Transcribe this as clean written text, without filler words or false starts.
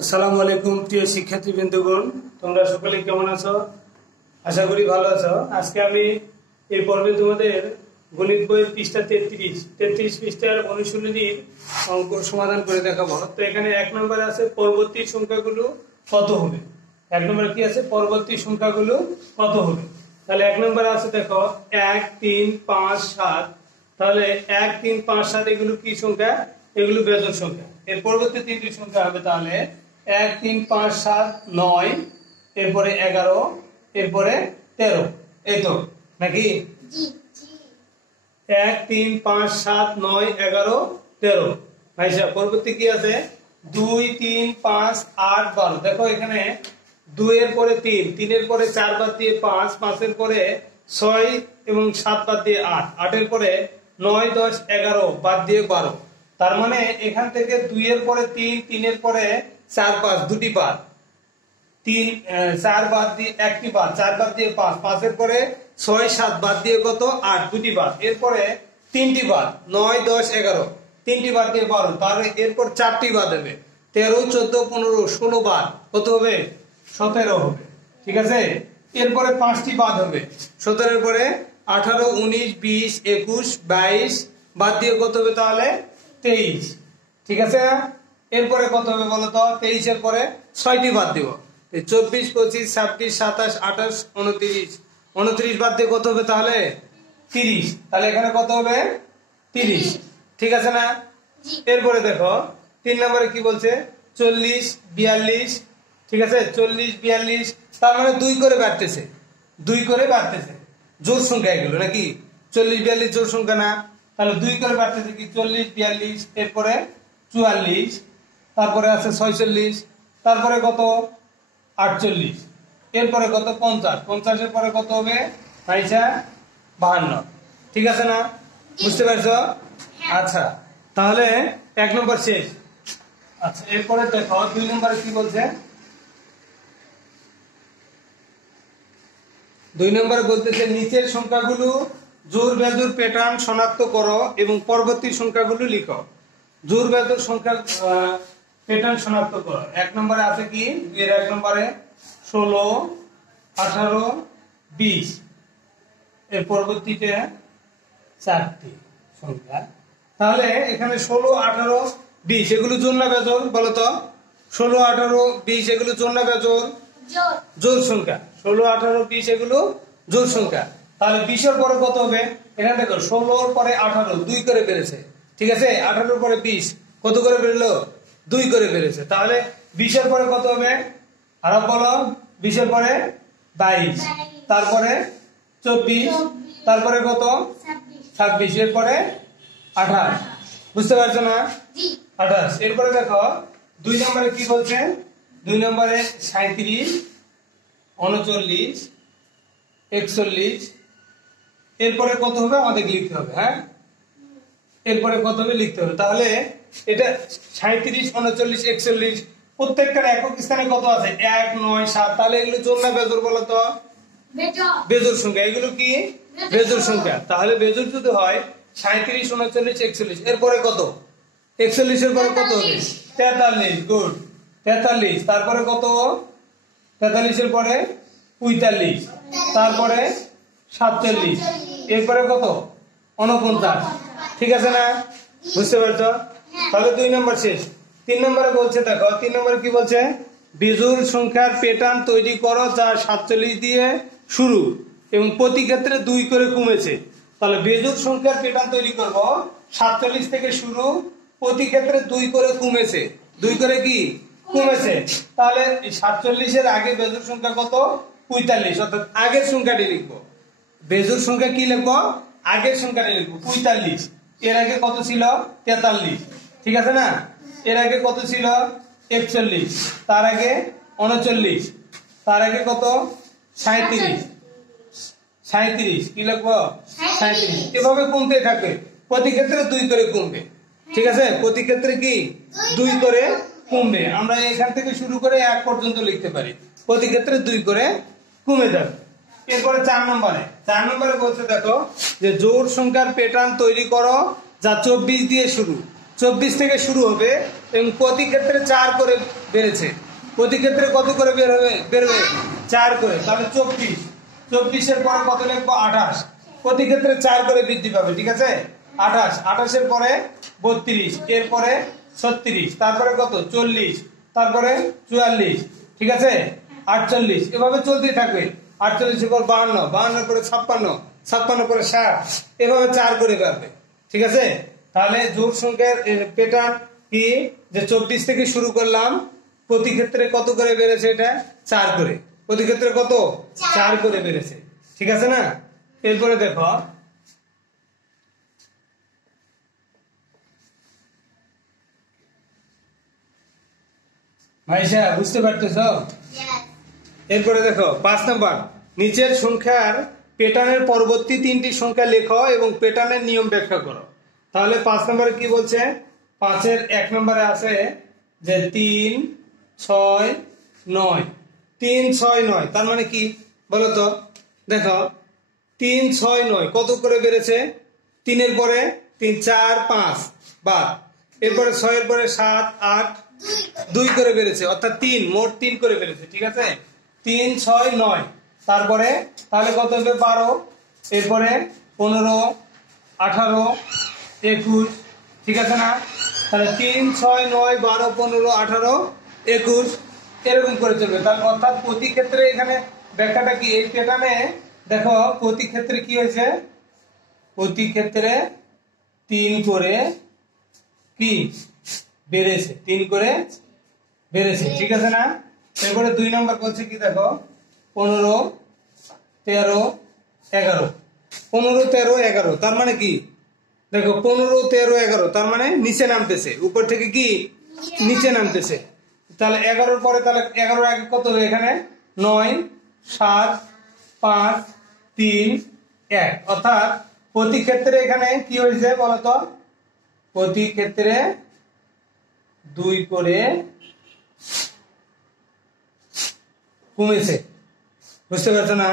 আসসালামু আলাইকুম প্রিয় শিক্ষার্থীবৃন্দগণ, তোমরা সকলে কেমন আছো? আশা করি ভালো আছো। আজকে আমি এই পর্বে তোমাদের গণিত বইয়ের পৃষ্ঠা 33 পৃষ্ঠার অনুশীলনীর অঙ্ক সমাধান করে দেখাবো। তো এখানে 1 নম্বরে আছে পরবর্তী সংখ্যাগুলো কত হবে। 1 নম্বরে কি আছে? পরবর্তী সংখ্যাগুলো কত হবে। তাহলে 1 নম্বরে আছে দেখো 1 3 5 7। তাহলে 1 3 5 7 এগুলো কি সংখ্যা? এগুলো বেজোড় সংখ্যা। এর পরবর্তী তিনটি সংখ্যা হবে তাহলে 1 3 5 7 9, এরপরে 11, এরপরে 13। এই তো নাকি? 1 3 5 7 9 11 13। ভাইসা পরবর্তী কি আছে? 2 3 5 8 12। দেখো এখানে 2 এর পরে 3, 3 এর পরে 4 বাদ দিয়ে 5, 5 এর পরে 6 এবং 7 বাদ দিয়ে 8, 8 এর পরে 9 10 11 বাদ দিয়ে 12। তার মানে এখান থেকে 2 এর পরে 3, 3 এর পরে 4 5 দুটি বাদ, 3 4 বাদ দিয়ে একটি বাদ, 4 বাদ দিয়ে 5, 5 এর পরে 6 7 বাদ দিয়ে কত? 8 দুটি বাদ, এরপরে তিনটি বাদ 9 10 11, তিনটি বাদ দিয়ে 12। তাহলে এরপর চারটি বাদ হবে 13 14 15 16 বাদ কত হবে? 17 হবে। ঠিক আছে। এরপরে 5টি বাদ হবে 17 এর পরে 18 19 20 21 22 বাদ দিয়ে কত হবে তাহলে? 23। ঠিক আছে। এরপরে কত হবে বলো তো? 23 এর পরে 6টি বাদ দিব, 24 25 26 27 28 29, 29 বাদ দিয়ে কত হবে তাহলে? 30। তাহলে এখানে কত হবে? 30। ঠিক আছে না? এরপরে দেখো 3 নম্বরে কি বলছে? 40 42। ঠিক আছে, 40 42। তার মানে 2 করে বাড়তেছে, 2 করে বাড়তেছে। জোড় সংখ্যা এগুলো নাকি? 40 42 জোড় সংখ্যা না? তাহলে 2 করে বাড়তেছে কি? 40 42, এরপরে 44, তারপরে আছে 46, তারপরে কত? 48, এরপরে কত? 50, 50 এর পরে কত হবে? 52। ঠিক আছে না? বুঝতে পারছো? আচ্ছা, তাহলে 1 নম্বর শেষ। আচ্ছা, এরপরে দেখো 2 নম্বরে কি বলছে? 2 নম্বরে বলতেছে নিচের সংখ্যাগুলো জোড় বেজোড় প্যাটার্ন শনাক্ত করো এবং পরবর্তী সংখ্যাগুলো লিখো। জোড় বেজোড় সংখ্যা প্যাটার্ন শনাক্ত করো। 1 নম্বরে আছে কি? 1 নম্বরে 16 18 20, এর পরবর্তীতে 4টি সংখ্যা। তাহলে এখানে 16 18 20 এগুলো জোড় না বেজোড় বলো তো? 16 18 20 এগুলো জোড় না বেজোড়? জোড় সংখ্যা। 16 18 20 এগুলো জোড় সংখ্যা। তাহলে 20 এর পরে কত হবে? এখানে দেখো 16 এর পরে 18 2 করে বেড়েছে। ঠিক আছে, 18 এর পরে 20 কত করে বেরলো? 2 করে বেড়েছে। তাহলে 20 এর পরে কত হবে? আরো বলো। 20 এর পরে 22, তারপরে 24, তারপরে কত? 26, এর পরে 28। বুঝতে পারছো না? 28। এরপরে দেখো 2 নম্বরে কি বলছে? 2 নম্বরে 37 39 41, এরপরে কত হবে আমাদের লিখতে হবে। হ্যাঁ, এরপরে কত হবে লিখতে হবে। তাহলে এটা 37 39 41 প্রত্যেকটার একক স্থানে কত আছে? 1 9 7। তাহলে এগুলো জোড় না বেজোড় বলো তো? বেজোড় সংখ্যা। এগুলো কি? বেজোড় সংখ্যা। তাহলে বেজোড় যদি হয় 37 39 41, এরপরে কত? 41 এর পরে কত হবে? 43। গুড, 43। তারপরে কত? 43 এর পরে 45, তারপরে 47, এরপরে কত? 49। ঠিক আছে না? বুঝতে পারছো? তাহলে 2 নম্বর শেষ। 3 নম্বরে বলছে দেখো 3 নম্বরে কি বলছে? বেজোড় সংখ্যার প্যাটার্ন তৈরি করো যা 47 দিয়ে শুরু এবং প্রতি ক্ষেত্রে 2 করে কমেছে। তাহলে বেজোড় সংখ্যার প্যাটার্ন তৈরি করব 47 থেকে শুরু, প্রতি ক্ষেত্রে 2 করে কমেছে। 2 করে কি? কমেছে। তাহলে 47 এর আগে বেজোড় সংখ্যা কত? 45, অর্থাৎ আগের সংখ্যাটি লিখবো। বেজোড় সংখ্যা কি লিখবো? আগের সংখ্যাটি লিখবো 45। এর আগে কত ছিল? 43। ঠিক আছে না? এর আগে কত ছিল? 41, তার আগে 39, তার আগে কত? 37, 37 কি লিখবো? 37। এভাবে কমতে থাকবে, প্রতি ক্ষেত্রে 2 করে কমবে। ঠিক আছে, প্রতি ক্ষেত্রে কি? 2 করে কমবে। আমরা এখান থেকে শুরু করে 1 পর্যন্ত লিখতে পারি, প্রতি ক্ষেত্রে 2 করে কমে যাবে। এরপরে 4 নম্বরে বলছে দেখো যে জোড় সংখ্যার প্যাটার্ন তৈরি করো যা 24 দিয়ে শুরু। 24 থেকে শুরু হবে এবং প্রতি ক্ষেত্রে 4 করে বেড়েছে। প্রতি ক্ষেত্রে কত করে বেরোবে 4 করে, তাহলে 24। 24 এর পরে কত লিখবো 28। প্রতি ক্ষেত্রে 4 করে বৃদ্ধি পাবে, ঠিক আছে। 28, 28 এর পরে 32, এরপরে 36, তারপরে কত 40, তারপরে 44, ঠিক আছে 48, এভাবে চলতেই থাকবে। 48 এর পর 52, 52 পরে 56, 56 পরে 60, এভাবে 4 করে বাড়বে, ঠিক আছে। তাহলে জোড় সংখ্যার প্যাটার্ন কি, যে 24 থেকে শুরু করলাম, প্রতি ক্ষেত্রে কত করে বেড়েছে, এটা 4 করে, প্রতি ক্ষেত্রে কত 4 করে বেড়েছে, ঠিক আছে না। এরপরে দেখো ভাইসা, বুঝতে পারতেছ। এরপরে দেখো 5 নাম্বার, নিচের সংখ্যার প্যাটার্নের পরবর্তী 3টি সংখ্যা লেখো এবং প্যাটার্নের নিয়ম ব্যাখ্যা করো। তাহলে 5 নম্বরে কি বলছে, 5-এর 1 নম্বরে আছে যে 3, 6, 9। 3, 6, 9 তার মানে কি বলতো। দেখো 3, 6, 9 কত করে বেড়েছে, 3 এর পরে 3, 4, 5 বাদ, এরপরে 6 এর পরে 7, 8, 2 করে বেড়েছে, অর্থাৎ 3, মোট 3 করে বেড়েছে, ঠিক আছে। 3, 6, 9, তারপরে তাহলে কত হবে 12, এরপরে 15, 18, 21, ঠিক আছে না। তাহলে 3, 6, 9, 12, 15, 18, 21 এরকম করে চলবে। তাহলে অর্থাৎ প্রতি ক্ষেত্রে এখানে ব্যাখ্যাটা কি, এই প্যাটার্নে দেখো প্রতি ক্ষেত্রে কি হয়েছে, প্রতি ক্ষেত্রে 3 করে কি বেড়েছে, 3 করে বেড়েছে, ঠিক আছে না। এরপরে 2 নম্বর বলছে কি, দেখো 15, 13, 11, 15, 13, 11 তার মানে কি, দেখো 15, 13, 11 তার মানে নিচে নামতেছে, উপর থেকে কি নিচে নামতেছে। তাহলে 11-র পরে, তাহলে 11-র আগে কত হবে এখানে 9, 7, 5, 3, 1, অর্থাৎ প্রতি ক্ষেত্রে এখানে কি হয়েছে বলতো, প্রতি ক্ষেত্রে 2 করে কমেছে, বুঝতে পারছো না।